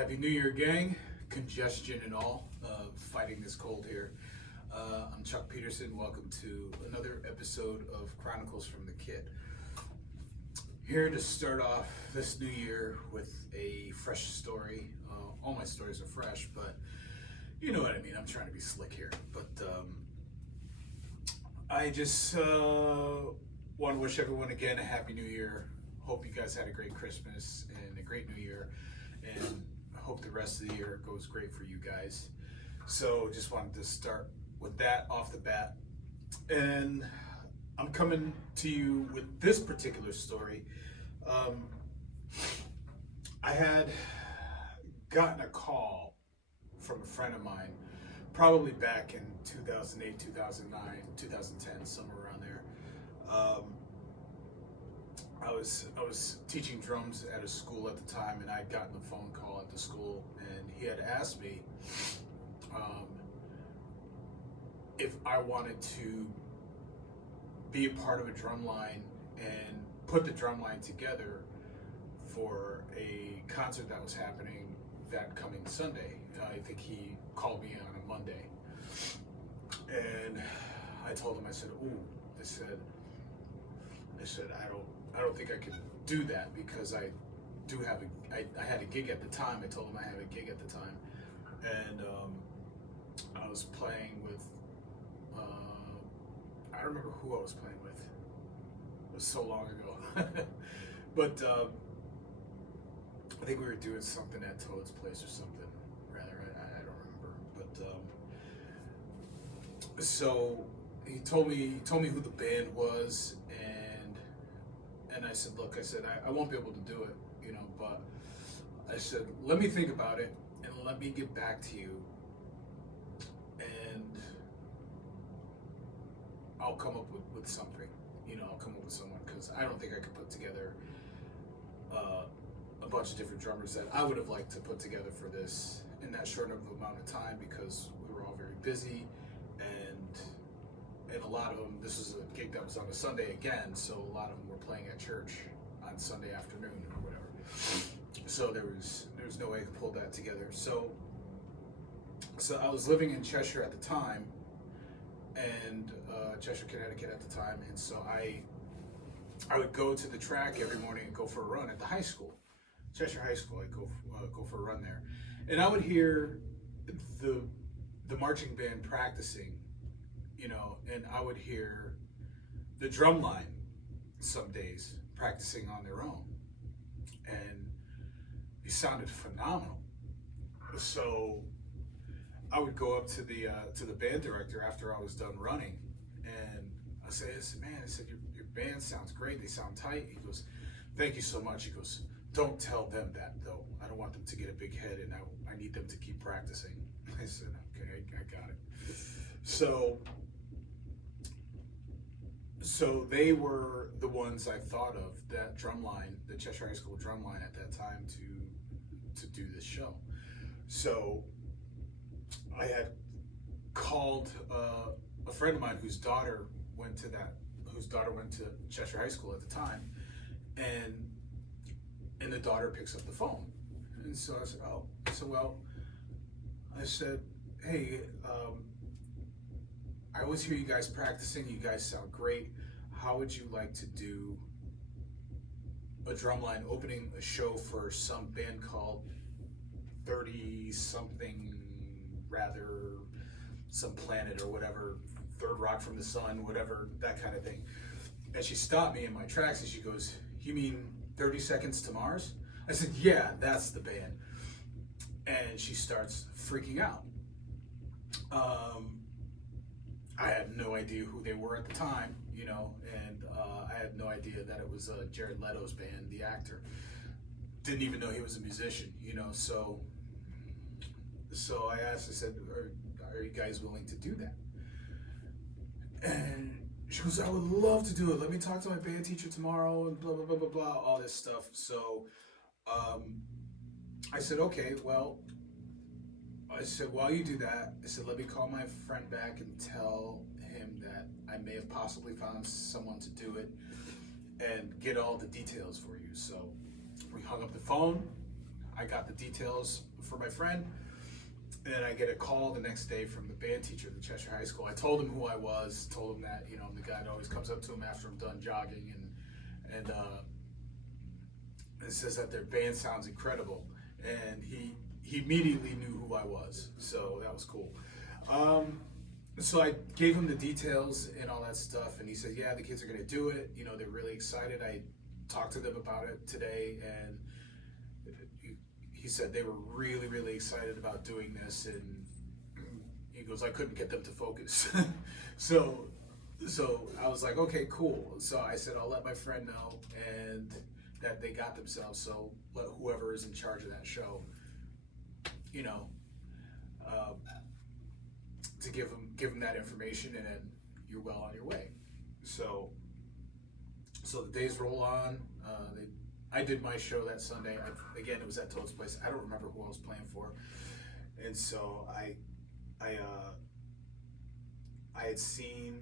Happy New Year, gang. Congestion and all, fighting this cold here. I'm Chuck Peterson. Welcome to another episode of Chronicles from the Kid. Here to start off this new year with a fresh story. All my stories are fresh, but you know what I mean. I'm trying to be slick here. But I just want to wish everyone again a Happy New Year. Hope you guys had a great Christmas and a great New Year. And I hope the rest of the year goes great for you guys. So just wanted to start with that off the bat. And I'm coming to you with this particular story. I had gotten a call from a friend of mine, probably back in 2008, 2009, 2010, somewhere around there. I was teaching drums at a school at the time, and I'd gotten a phone call at the school, and he had asked me if I wanted to be a part of a drum line and put the drum line together for a concert that was happening that coming Sunday. I think he called me on a Monday, and I told him, I said, I don't think I could do that because I had a gig at the time. I told him I had a gig at the time, and I was playing with, I don't remember who I was playing with. It was so long ago. But I think we were doing something at Toad's place or something, rather, I don't remember. But so he told me who the band was, and I said, look, I won't be able to do it, but I said, let me think about it and let me get back to you, and I'll come up with something, I'll come up with someone, because I don't think I could put together a bunch of different drummers that I would have liked to put together for this in that short of amount of time, because we were all very busy, and a lot of them, this was a gig that was on a Sunday again, so a lot of them were playing at church on Sunday afternoon or whatever. So there was no way I could pull that together. So I was living in Cheshire at the time, and Cheshire, Connecticut at the time, and so I would go to the track every morning and go for a run at the high school, Cheshire High School. I'd go for a run there, and I would hear the marching band practicing, and I would hear the drum line some days practicing on their own, and it sounded phenomenal. So I would go up to the band director after I was done running, and I said, man, your band sounds great. They sound tight. He goes, thank you so much. He goes, don't tell them that though. I don't want them to get a big head, and I need them to keep practicing. I said, okay, I got it. So they were the ones I thought of, that drum line, the Cheshire High School drum line at that time, to do this show. So I had called a friend of mine whose daughter went to Cheshire High School at the time, and the daughter picks up the phone, and so I said, hey, I always hear you guys practicing. You guys sound great. How would you like to do a drumline opening a show for some band called 30 something, rather, some planet or whatever, Third Rock from the Sun, whatever, that kind of thing. And she stopped me in my tracks, and she goes, you mean 30 Seconds to Mars? I said, yeah, that's the band. And she starts freaking out. I had no idea who they were at the time, and I had no idea that it was Jared Leto's band, the actor. Didn't even know he was a musician, so I asked, I said, are you guys willing to do that? And she goes, I would love to do it. Let me talk to my band teacher tomorrow, and blah, blah, blah, blah, blah, all this stuff. So I said, okay, well, I said, while you do that, I said, let me call my friend back and tell him that I may have possibly found someone to do it and get all the details for you. So we hung up the phone. I got the details for my friend, and I get a call the next day from the band teacher at the Cheshire High School. I told him who I was, told him that, I'm the guy that always comes up to him after I'm done jogging, and it says that their band sounds incredible, and he immediately knew who I was, so that was cool. So I gave him the details and all that stuff, and he said, yeah, the kids are gonna do it, they're really excited. I talked to them about it today, and he said they were really, really excited about doing this, and he goes, I couldn't get them to focus. So I was like, okay, cool. So I said, I'll let my friend know, and that they got themselves, so let whoever is in charge of that show, to give them that information, and then you're well on your way. So the days roll on. I did my show that Sunday. Again, it was at Toad's place. I don't remember who I was playing for, and so I had seen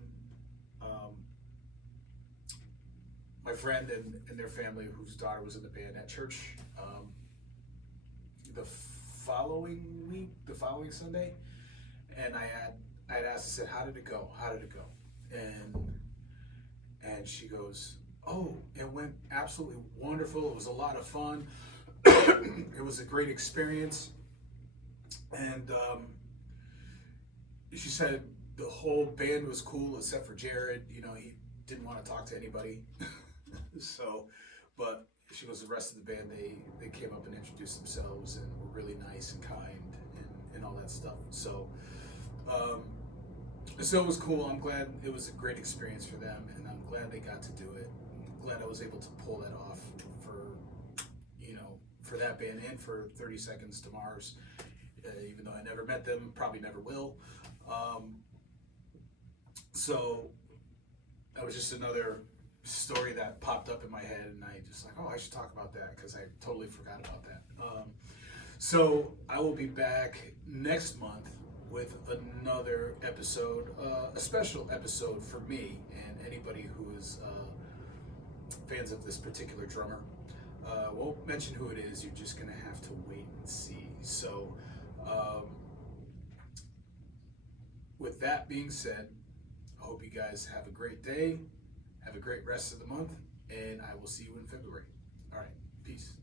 my friend and their family, whose daughter was in the band, at church the following Sunday, and I had asked, I said, how did it go? And she goes, oh, it went absolutely wonderful. It was a lot of fun. It was a great experience. And she said the whole band was cool except for Jared. He didn't want to talk to anybody. But she goes, the rest of the band, they came up and introduced themselves and were really nice and kind and all that stuff. So it was cool. I'm glad it was a great experience for them, and I'm glad they got to do it. I'm glad I was able to pull that off for that band and for 30 Seconds to Mars, even though I never met them, probably never will. So that was just another story that popped up in my head, and I just like, oh, I should talk about that, because I totally forgot about that. So I will be back next month with another episode, a special episode for me and anybody who is fans of this particular drummer. Won't mention who it is, you're just gonna have to wait and see. So with that being said, I hope you guys have a great day, have a great rest of the month, and I will see you in February. All right, peace.